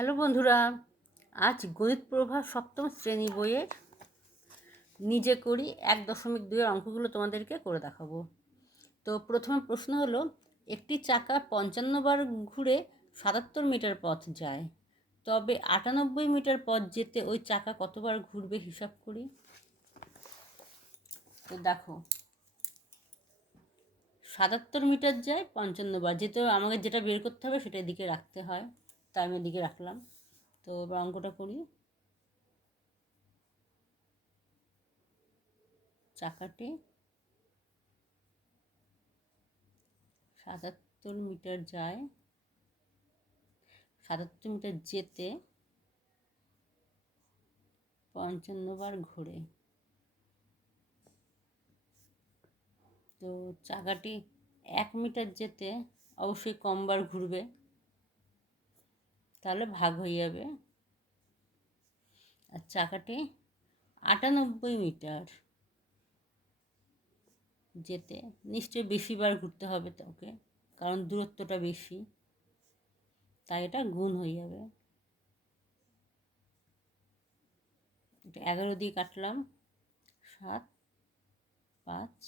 Hello বন্ধুরা, আজ গণিত প্রভা সপ্তম শ্রেণী বইয়ের নিজে করি 1.2 অঙ্কগুলো তোমাদেরকে করে দেখাবো। তো প্রথমে প্রশ্ন হলো, একটি চাকা 55 বার ঘুরে 77 মিটার পথ যায়, তবে 98 মিটার পথ যেতে ওই চাকা কতবার ঘুরবে হিসাব করি। তো দেখো, 77 মিটার যায় 55 বার, যেতে আমাকে যেটা বের করতে হবে সেটা এদিকে রাখতে হয়, তাই আমি এদিকে রাখলাম। তো এবার অঙ্কটা করি। চাকাটি 77 মিটার যায়, 77 মিটার যেতে 55 বার ঘোরে। তো চাকাটি 1 মিটার যেতে অবশ্যই কম বার ঘুরবে, তাহলে ভাগ হয়ে যাবে। আর চাকাটি 98 মিটার যেতে নিশ্চয়ই বেশি বার ঘুরতে হবে তাকে, কারণ দূরত্বটা বেশি, তাই এটা গুণ হয়ে যাবে। এটা 11 দিয়ে কাটলাম, 7, 5,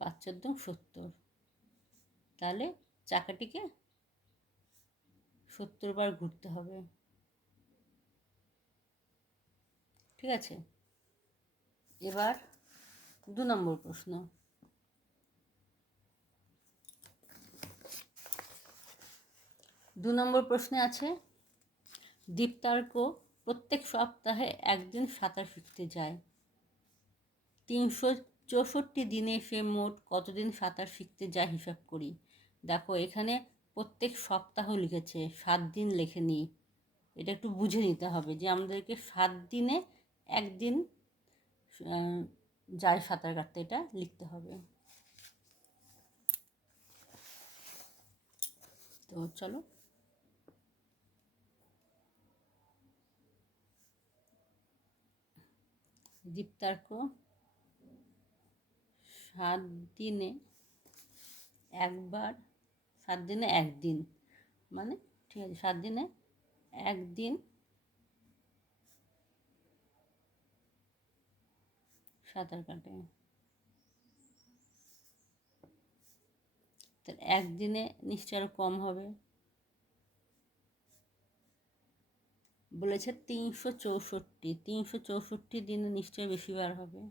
5 14 70। তাহলে চাকাটিকে 70 বার ঘুরতে হবে। ঠিক আছে, এবার 2 নম্বর প্রশ্ন। 2 নম্বর প্রশ্নে আছে, দীপ্তার্ক প্রত্যেক সপ্তাহে একদিন সাঁতার শিখতে যায়। 364 দিনে সে মোট কতদিন সাঁতার শিখতে যায় হিসাব করি। দেখো, এখানে প্রত্যেক সপ্তাহ লিখেছে, 7 দিন লেখেনি। এটা একটু বুঝে নিতে হবে যে আমাদেরকে 7 দিনে একদিন যায় সাঁতার কাটতে, এটা লিখতে হবে। তো চলো, দীপ্তার্ক 7 দিনে একবার, 7 দিনে একদিন, মানে ঠিক আছে, 7 দিনে একদিন সাঁতার কাটে। তাহলে একদিনে নিশ্চয় আরও কম হবে, বলেছে 364, 364 দিনে নিশ্চয়ই বেশি বার হবে।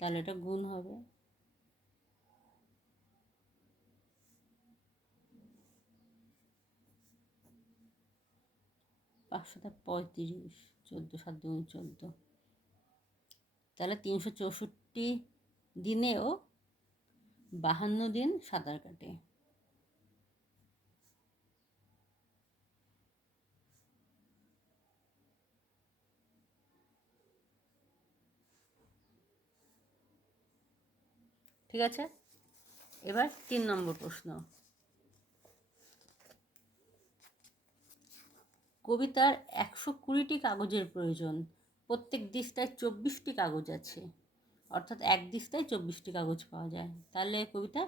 তাহলে এটা গুণ হবে। পাঁচশোটা 35, 14, 7 2 14। তাহলে 364 দিনেও 52 দিন সাঁতার কাটে। ঠিক আছে, এবার 3 নম্বর প্রশ্ন। কবিতার 120টি কাগজের প্রয়োজন, প্রত্যেক দিস্তায় 24টি কাগজ আছে, অর্থাৎ এক দিস্তায় 24টি কাগজ পাওয়া যায়। তাহলে কবিতা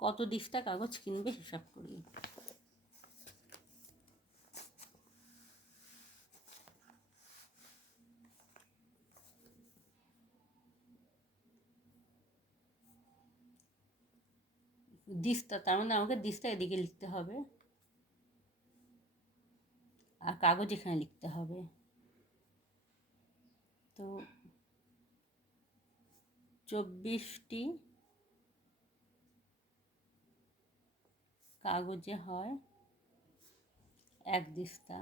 কত দিস্তা কাগজ কিনবে হিসাব করি। দিস্তা, তার মানে আমাকে দিস্তা এদিকে লিখতে হবে আর কাগজ এখানে লিখতে হবে। তো 24টি কাগজে হয় এক দিস্তা,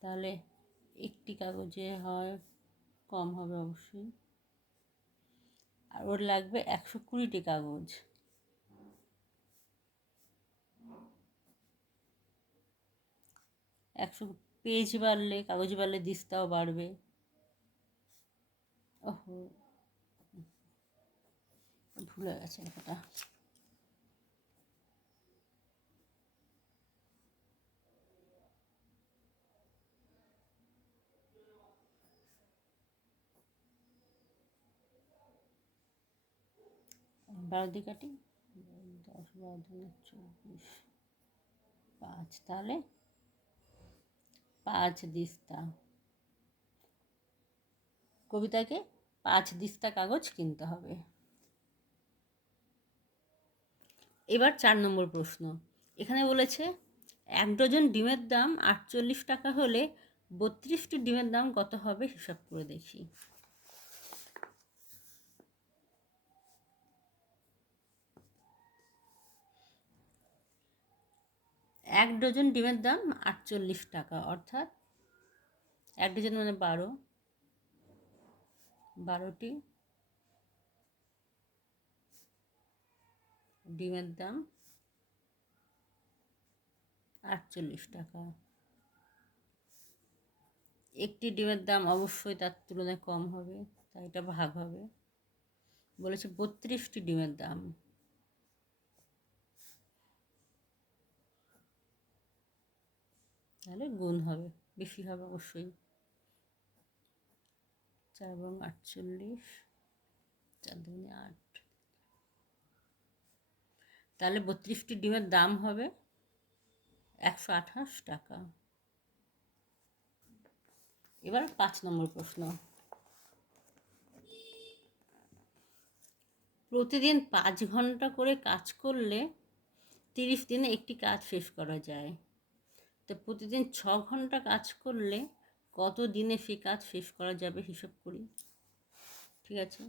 তাহলে একটি কাগজে হয় কম হবে অবশ্যই, আর ওর লাগবে 120টি কাগজ। 100 পেজ বাড়লে, কাগজ বাড়লে দিস্তাও বাড়বে। ওহো, ভুলে গেছে এটা। 12 দিয়ে কাটি, 10 12 24, 5, তাহলে 5 দিস্তা, কবিতাকে 5 দিস্তা কাগজ কিনতে হবে। এবার 4 নম্বর প্রশ্ন। এখানে বলেছে 1 ডজন ডিমের দাম 48 টাকা হলে 32টি ডিমের দাম কত হবে হিসাব করে দেখি। 1 ডজন ডিমের দাম 48 টাকা, অর্থাৎ 1 ডজন মানে 12টি ডিমের দাম 48 টাকা। একটি ডিমের দাম অবশ্যই তার তুলনায় কম হবে, তাই এটা ভাগ হবে। বলেছে 32টি ডিমের দাম, তাহলে গুণ হবে, বেশি হবে অবশ্যই। 4 এবং 48, 4 দুগুণে 8, তাহলে 32টি ডিমের দাম হবে 128 টাকা। এবার 5 নম্বর প্রশ্ন। প্রতিদিন 5 ঘন্টা করে কাজ করলে 30 দিনে একটি কাজ শেষ করা যায়। তো প্রতিদিন 6 ঘন্টা কাজ করলে কত দিনে সেই কাজ শেষ করা যাবে হিসাব করি। ঠিক আছে,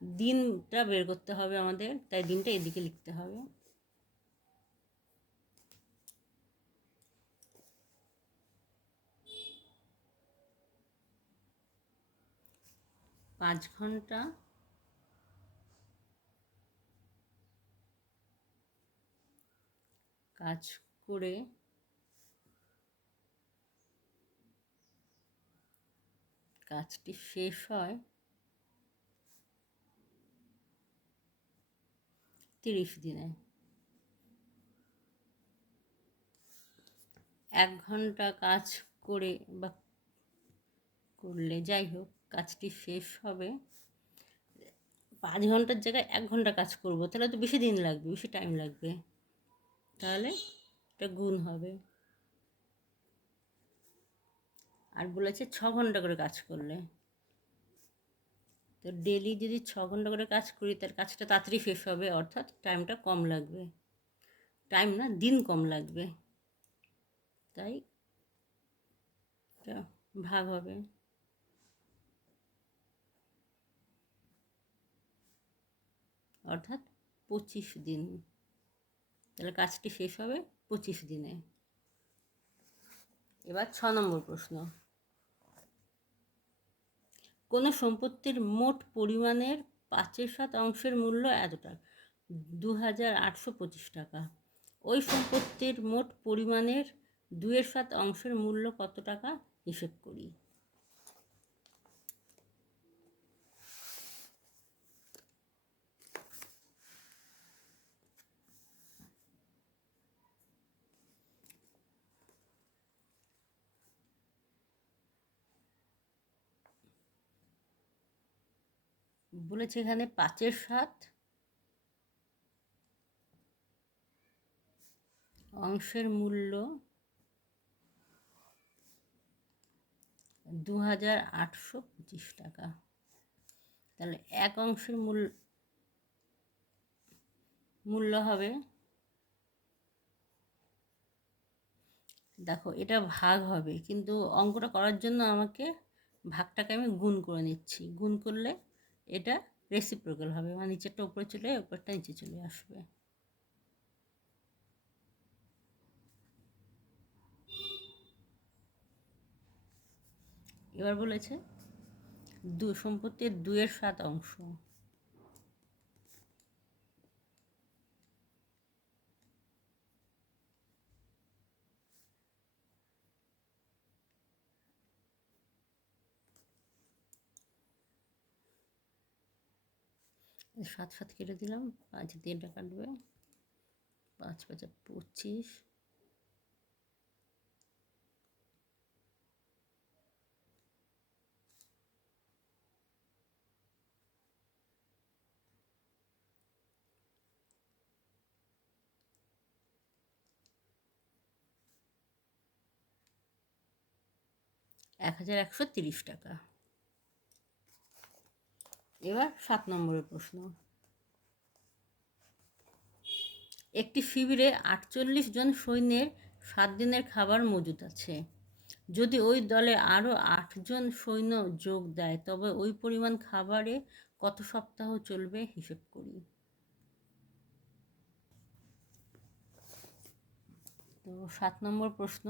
দিনটা বের করতে হবে আমাদের, তাই দিনটা এদিকে লিখতে হবে। 5 ঘন্টা কাজ করে কাজটি শেষ হয় 30 দিনে। 1 ঘন্টা কাজ করে বা করলে, যাই হোক, কাজটি শেষ হবে 5 ঘন্টার জায়গায় 1 ঘন্টা কাজ করব, তাহলে তো বেশি দিন লাগবে, বেশি টাইম লাগবে, তাহলে এটা গুণ হবে। আর বলেছে 6 ঘন্টা করে কাজ করলে, তো ডেলি যদি 6 ঘন্টা করে কাজ করি তার কাজটা তাড়াতাড়ি শেষ হবে, অর্থাৎ টাইমটা কম লাগবে, টাইম না, দিন কম লাগবে, তাই এটা ভাগ হবে। অর্থাৎ 25 দিন, তাহলে কাজটি শেষ হবে 25 দিনে। এবার 6 নম্বর প্রশ্ন। কোনো সম্পত্তির মোট পরিমাণের 5/7 অংশের মূল্য এত টাকা, 2825 টাকা। ওই সম্পত্তির মোট পরিমাণের 2/7 অংশের মূল্য কত টাকা হিসেব করি। বলেছে এখানে 5/7 অংশের মূল্য 2825 টাকা, তাহলে 1 অংশের মূল্য হবে, দেখো এটা ভাগ হবে, কিন্তু অঙ্কটা করার জন্য আমাকে ভাগটাকে আমি গুণ করে নিচ্ছি, গুণ করলে এটা রেসিপ্রোকাল হবে, মানে নিচেরটা উপরে চলে, উপরটা নিচে চলে আসবে। এবার বলেছে সম্পত্তির 2/7 অংশ, সাত সাত কেটে দিলাম, 5 দিয়ে এটা কাটবে, 5 5 25, 1130 টাকা। এবার 7 নম্বরের প্রশ্ন। একটি শিবিরে 48 জন সৈন্যের 7 দিনের খাবার মজুত আছে। যদি ওই দলে আরও 8 জন সৈন্য যোগ দেয় তবে ওই পরিমাণ খাবারে কত সপ্তাহ চলবে হিসেব করি। তো 7 নম্বর প্রশ্ন,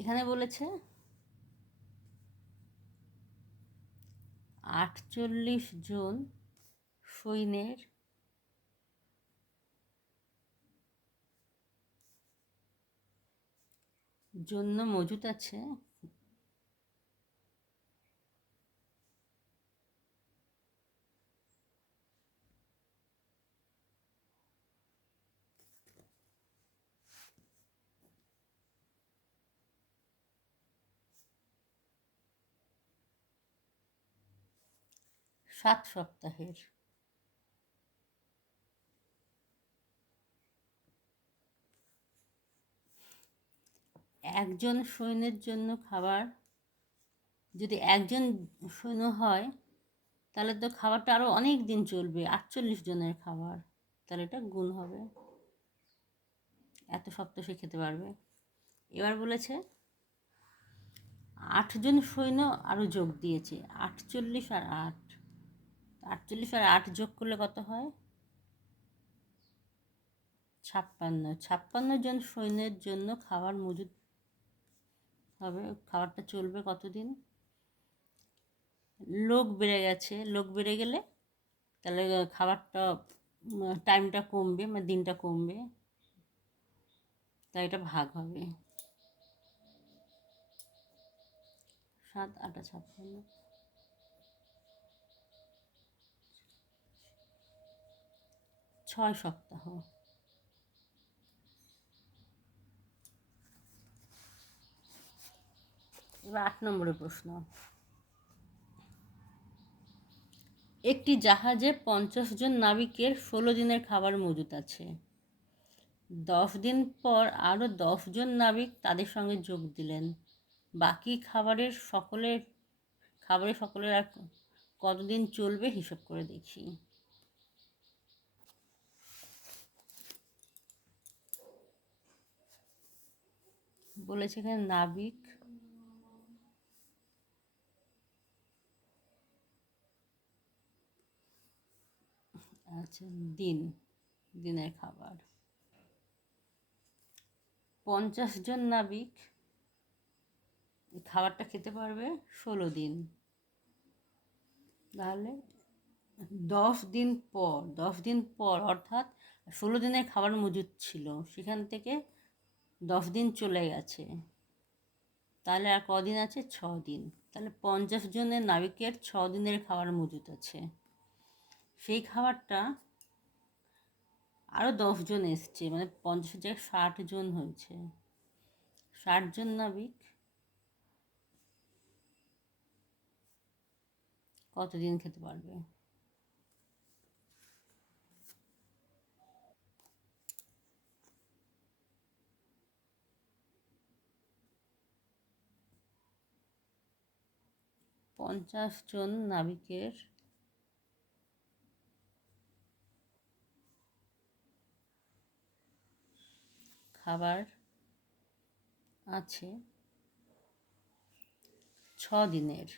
এখানে বলেছে 48 জন সৈন্যের জন্য মজুত আছে 7 সপ্তাহের। একজন সৈন্যের জন্য খাবার, যদি একজন সৈন্য হয় তাহলে তো খাবারটা আরও অনেক দিন চলবে, 48 জনের খাবার, তাহলে এটা গুণ হবে, এত সপ্তাহ সে খেতে পারবে। এবার বলেছে 8 জন সৈন্য আরও যোগ দিয়েছে, 48 আর 8, 48 আর 8 যোগ করলে কত হয়? 56 জন সৈন্যের জন্য খাবার মজুদ হবে। খাবারটা চলবে কতদিন? লোক বেড়ে গেছে, লোক বেড়ে গেলে তাহলে খাবারটা টাইমটা কমবে, মানে দিনটা কমবে, তাই এটা ভাগ হবে। 7 8 56, 6 সপ্তাহ। এবার 8 নম্বরের প্রশ্ন। একটি জাহাজে 50 জন নাবিকের 16 দিনের খাবার মজুত আছে। 10 দিন পর আরও 10 জন নাবিক তাদের সঙ্গে যোগ দিলেন। বাকি খাবারের সকলের আর কতদিন চলবে হিসাব করে দেখি। বলেছে এখানে নাবিক, আচ্ছা দিনের খাবার, 50 জন নাবিক খাবারটা খেতে পারবে 16 দিন, তাহলে 10 দিন পর অর্থাৎ 16 দিনের খাবার মজুদ ছিল, সেখান থেকে 10 দিন চলে গেছে, তাহলে আর কদিন আছে? 6 দিন। তাহলে 50 জনের নাবিকের 6 দিনের খাবার মজুদ আছে। সেই খাবারটা আরও 10 জন এসছে, মানে 50 জায়গায় 60 জন হয়েছে। 60 জন নাবিক কতদিন খেতে পারবে? পঞ্চাশ জন নাবিকের খাবার আছে 6 দিনের।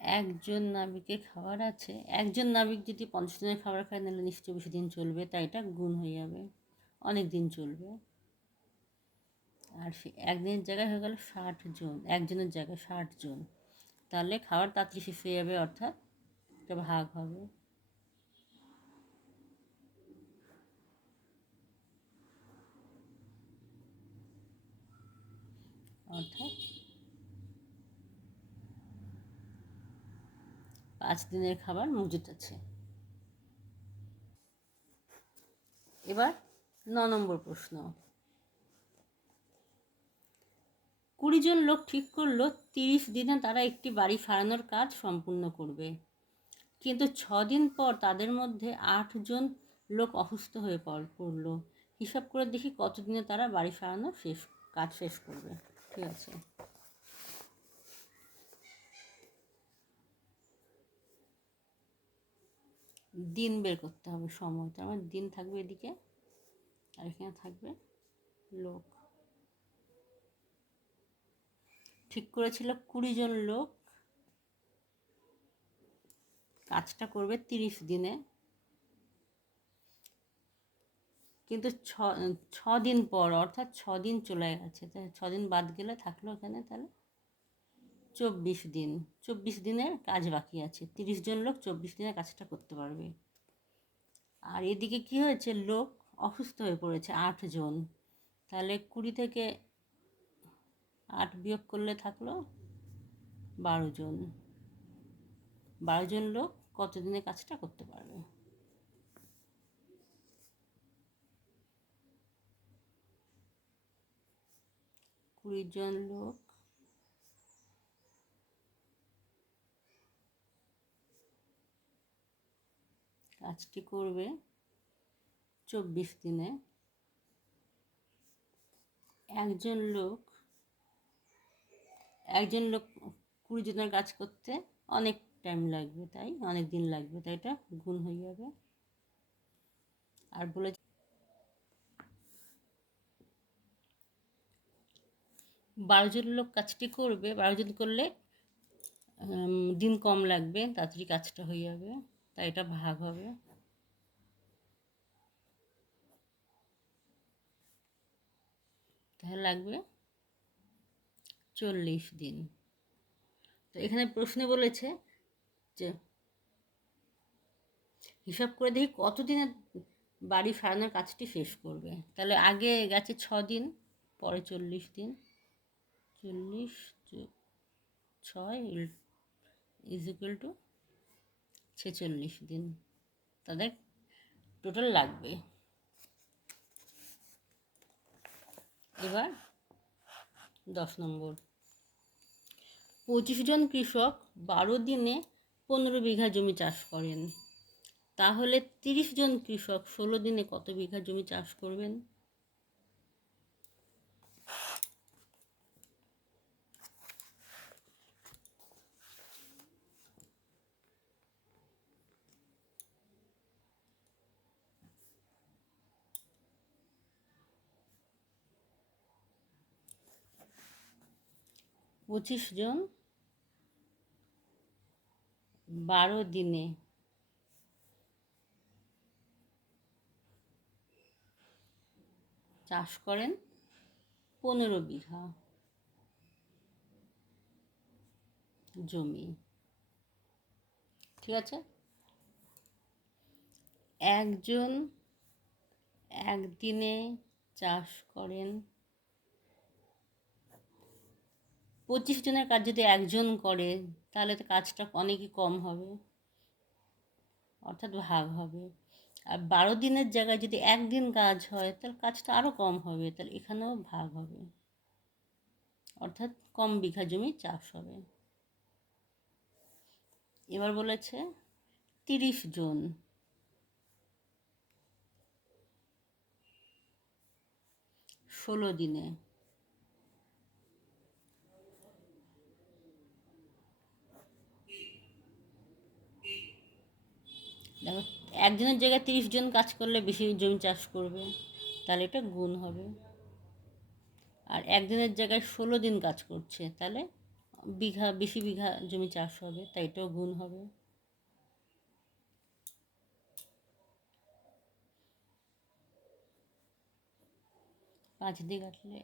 একজন নাবিকের খাবার আছে, একজন নাবিক যদি 50 দিনের খাবার খায় তাহলে নিশ্চয়ই বেশি দিন চলবে, তাই এটা গুণ হয়ে যাবে, অনেক দিন চলবে। আর সে একদিনের জায়গায় হয়ে গেল 60 জন, একজনের জায়গায় 60 জন, তাহলে খাবার তাড়াতাড়ি শেষ হয়ে যাবে, অর্থাৎ এটা ভাগ হবে, অর্থাৎ 5 দিনের খাবার মজুত আছে। এবার 9 নম্বর প্রশ্ন। 20 জন লোক ঠিক করলো 30 দিনে তারা একটি বাড়ি সারানোর কাজ সম্পূর্ণ করবে, কিন্তু 6 দিন পর তাদের মধ্যে 8 জন লোক অসুস্থ হয়ে পড়লো। হিসাব করে দেখি কতদিনে তারা বাড়ি সারানো কাজ শেষ করবে। ঠিক আছে, দিন বের করতে হবে, সময়। তার মানে দিন থাকবে এদিকে, আর এখানে থাকবে লোক। ঠিক করেছিল 20 জন লোক কাজটা করবে 30 দিনে, কিন্তু দিন পর, অর্থাৎ 6 দিন চলে গেছে। তাই 6 দিন বাদ গেলে থাকলো এখানে তাহলে 24 দিন। 24 দিনের কাজ বাকি আছে। 30 জন লোক 24 দিনের কাজটা করতে পারবে। আর এদিকে কি হয়েছে, লোক অসুস্থ হয়ে পড়েছে 8 জন। তাহলে 20 থেকে 8 বিয়োগ করলে থাকলো 12 জন। 12 জন লোক কতদিনে কাজটা করতে পারবে? 20 জন লোক কাজটি করবে 24 দিনে। একজন লোক 20 জনের কাজ করতে অনেক টাইম লাগবে, তাই অনেক দিন লাগবে, তাই এটা গুণ হয়ে যাবে। আর বলে 12 জন লোক কাজটি করবে, 12 জন করলে দিন কম লাগবে, তাড়াতাড়ি কাজটা হয়ে যাবে, তাই এটা ভাগ হবে। তাহলে লাগবে 40 দিন। তো এখানে প্রশ্নে বলেছে যে হিসাব করে দেখি কতদিনে বাড়ি সারানোর কাজটি শেষ করবে। তাহলে আগে গেছে 6 দিন, পরে 40 দিন। 40 6 ইজ ইকুয়াল টু 46 দিন তাদের টোটাল লাগবে। এবার 10 নম্বর, 25 জন কৃষক 12 দিনে 15 বিঘা জমি চাষ করেন। তাহলে 30 জন কৃষক 16 দিনে কত বিঘা জমি চাষ করবেন? পঁচিশ জন 12 দিনে চাষ করেন 15 বিঘা জমি। ঠিক আছে, একজন একদিনে চাষ করেন 25 জনের কাজ যদি একজন করে তাহলে তো কাজটা অনেকই কম হবে, অর্থাৎ ভাগ হবে। আর 12 দিনের জায়গায় যদি একদিন কাজ হয় তাহলে কাজটা আরও কম হবে, তাহলে এখানেও ভাগ হবে, অর্থাৎ কম বিঘা জমি চাষ হবে। এবার বলেছে 30 জন 16 দিনে। দেখো, একজনের জায়গায় 30 জন কাজ করলে বেশি জমি চাষ করবে, তাহলে এটা গুণ হবে। আর একদিনের জায়গায় 16 দিন কাজ করছে, তাহলে বেশি বিঘা জমি চাষ হবে, তাই এটাও গুণ হবে। 5 দিয়ে কাটলে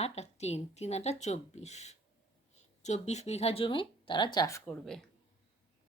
8 আর 3, 3 8 24 বিঘা জমি তারা চাষ করবে।